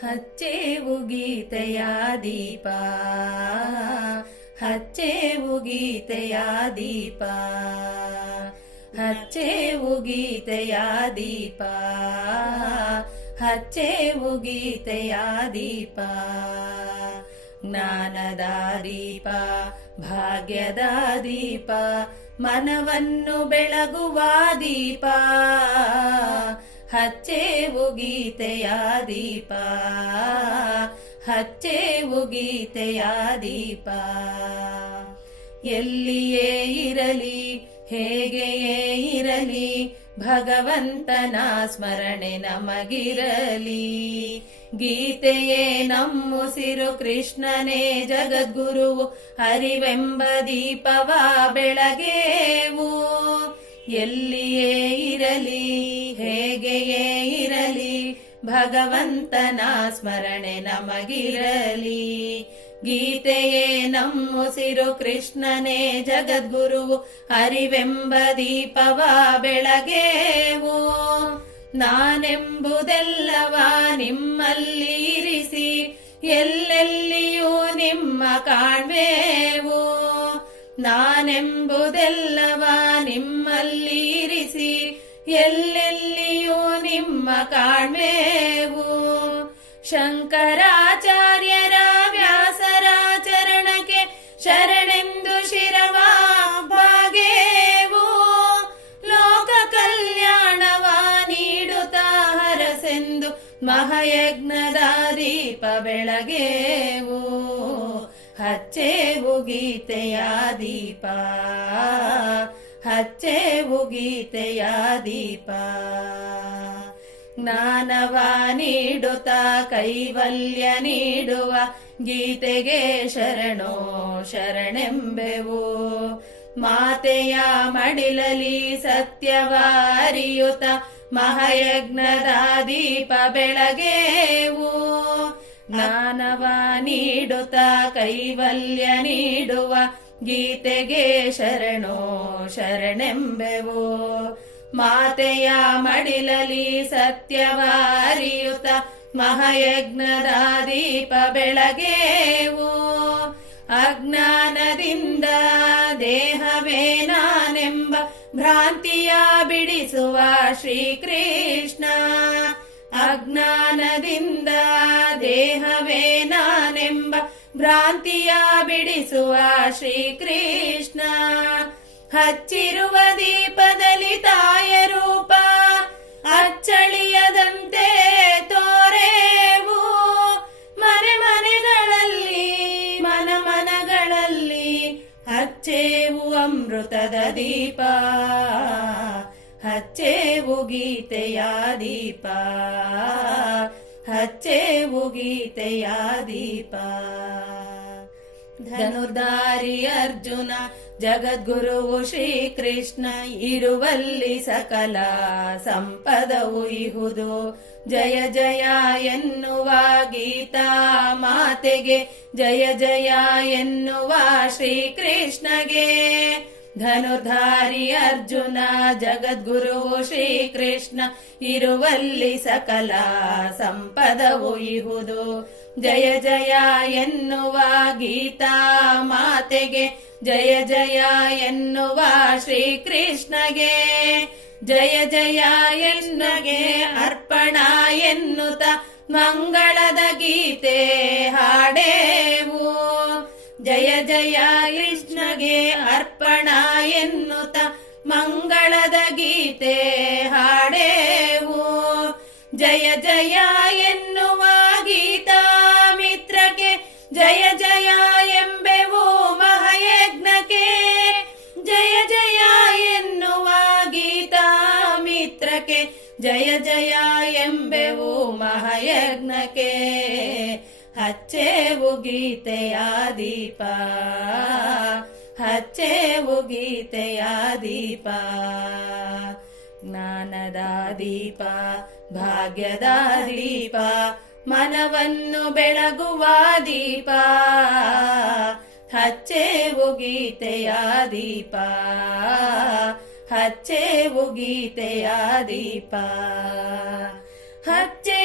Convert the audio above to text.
ಹಚ್ಚೇವು ಗೀತೆಯ ದೀಪ, ಹಚ್ಚೇವು ಗೀತೆಯ ದೀಪ, ಹಚ್ಚೇವು ಗೀತೆಯ ದೀಪ, ಹಚ್ಚೇವು ಗೀತೆಯ ದೀಪ. ಜ್ಞಾನದ ದೀಪ, ಭಾಗ್ಯದ ದೀಪ, ಮನವನ್ನು ಬೆಳಗುವ ದೀಪ. ಹಚ್ಚೇವು ಗೀತೆಯ ದೀಪ, ಹಚ್ಚೇವು ಗೀತೆಯ ದೀಪ. ಎಲ್ಲಿಯೇ ಇರಲಿ ಹೇಗೆಯೇ ಇರಲಿ, ಭಗವಂತನ ಸ್ಮರಣೆ ನಮಗಿರಲಿ. ಗೀತೆಯೇ ನಮ್ಮುಸಿರು, ಕೃಷ್ಣನೇ ಜಗದ್ಗುರುವು, ಅರಿವೆಂಬ ದೀಪವ ಬೆಳಗೇವು. ಎಲ್ಲಿಯೇ ಇರಲಿ ಹೇಗೆಯೇ ಇರಲಿ, ಭಗವಂತನ ಸ್ಮರಣೆ ನಮಗಿರಲಿ. ಗೀತೆಯೇ ನಮ್ಮುಸಿರು, ಕೃಷ್ಣನೇ ಜಗದ್ಗುರುವು, ಅರಿವೆಂಬ ದೀಪವ ಬೆಳಗೇವು. ನಾನೆಂಬುದೆಲ್ಲವ ನಿಮ್ಮಲ್ಲಿ ಇರಿಸಿ, ಎಲ್ಲೆಲ್ಲಿಯೂ ನಿಮ್ಮ ಕಾಣ್ವೇವು. ನಾನೆಂಬುದೆಲ್ಲವ ನಿಮ್ಮಲ್ಲಿ ಇರಿಸಿ, ಎಲ್ಲೆಲ್ಲಿಯೂ ನಿಮ್ಮ ಕಾಣ್ವೇವು. ಶಂಕರಾಚಾರ್ಯರ ವ್ಯಾಸರ ಚರಣಕ್ಕೆ ಶರಣೆಂದು ಶಿರವ ಬಾಗೇವು. ಲೋಕ ಕಲ್ಯಾಣವ ನೀಡುತ್ತಾ ಹರಸೆಂದು ಮಹಾಯಜ್ಞದ ದೀಪ ಬೆಳಗೇವು. ಹಚ್ಚೇವು ಗೀತೆಯ ದೀಪ, ಹಚ್ಚೇವು ಗೀತೆಯ ದೀಪ. ಜ್ಞಾನವ ನೀಡುತ್ತಾ ಕೈವಲ್ಯ ನೀಡುವ ಗೀತೆಗೆ ಶರಣೋ ಶರಣೆಂಬೆವು. ಮಾತೆಯ ಮಡಿಲಲಿ ಸತ್ಯವ ಅರಿಯುತ್ತ ಮಹಾಯಜ್ಞದ ದೀಪ ಬೆಳಗೇವು. ಜ್ಞಾನವ ನೀಡುತ್ತಾ ಕೈವಲ್ಯ ನೀಡುವ ಗೀತೆಗೆ ಶರಣೋ ಶರಣೆಂಬೆವು. ಮಾತೆಯ ಮಡಿಲಲಿ ಸತ್ಯವ ಅರಿಯುತ್ತ ಮಹಾಯಜ್ಞದ ದೀಪ ಬೆಳಗೇವು. ಅಜ್ಞಾನದಿಂದ ದೇಹವೇ ನಾನೆಂಬ ಭ್ರಾಂತಿಯ ಬಿಡಿಸುವ ಶ್ರೀಕೃಷ್ಣ. ಅಜ್ಞಾನದಿಂದ ದೇಹವೇ ನಾನೆಂಬ ಭ್ರಾಂತಿಯ ಬಿಡಿಸುವ ಶ್ರೀಕೃಷ್ಣ. ಹಚ್ಚಿರುವ ದೀಪದಲ್ಲಿ ತಾಯ ರೂಪ ಅಚ್ಚಳಿಯದಂತೆ ತೋರೇವು. ಮನೆ ಮನೆಗಳಲ್ಲಿ ಮನ ಮನಗಳಲ್ಲಿ ಹಚ್ಚೇವು ಅಮೃತದ ದೀಪ. ಹಚ್ಚೇವು ಗೀತೆಯ ದೀಪ, ಹಚ್ಚೇವು ಗೀತೆಯ ದೀಪ. ಧನುರ್ಧಾರಿ ಅರ್ಜುನ ಜಗದ್ಗುರುವು ಶ್ರೀಕೃಷ್ಣ, ಇರುವಲ್ಲಿ ಸಕಲ ಸಂಪದವು ಇಹುದು. ಜಯ ಜಯ ಎನ್ನುವ ಗೀತಾ ಮಾತೆಗೆ, ಜಯ ಜಯ ಎನ್ನುವ ಶ್ರೀಕೃಷ್ಣಗೆ. ಧನುರ್ಧಾರಿ ಅರ್ಜುನ ಜಗದ್ಗುರುವು ಶ್ರೀಕೃಷ್ಣ, ಇರುವಲ್ಲಿ ಸಕಲ ಸಂಪದವು ಇಹುದು. ಜಯ ಜಯ ಎನ್ನುವ ಗೀತಾ ಮಾತೆಗೆ, ಜಯ ಜಯ ಎನ್ನುವ ಶ್ರೀಕೃಷ್ಣಗೆ. ಜಯ ಜಯ ಎನ್ನಗೆ ಅರ್ಪಣ ಎನ್ನುತ್ತ ಮಂಗಳದ ಗೀತೆ ಹಾಡೇವು. ಜಯ ಜಯ ಕೃಷ್ಣಗೆ ಅರ್ಪಣ ಎನ್ನುತ್ತ ಮಂಗಳದ ಗೀತೆ ಹಾಡೇವು. ಜಯ ಜಯ ಎನ್ನುವ ಗೀತಾ ಮಿತ್ರಕ್ಕೆ, ಜಯ ಜಯ ಎಂಬೆವು ಮಹಾಯಜ್ಞಕ್ಕೆ. ಜಯ ಜಯ ಎನ್ನುವ ಗೀತಾ ಮಿತ್ರಕ್ಕೆ, ಜಯ ಜಯ ಎಂಬೆವು ಮಹಾಯಜ್ಞಕ್ಕೆ. ಹಚ್ಚೇವು ಗೀತೆಯ ದೀಪ, ಹಚ್ಚೇವು ಗೀತೆಯ ದೀಪ. ಜ್ಞಾನದ ದೀಪ, ಭಾಗ್ಯದ ದೀಪ, ಮನವನ್ನು ಬೆಳಗುವ ದೀಪ. ಹಚ್ಚೇವು ಗೀತೆಯ ದೀಪ, ಹಚ್ಚೇವು ಗೀತೆಯ ದೀಪ. ಹಚ್ಚೆ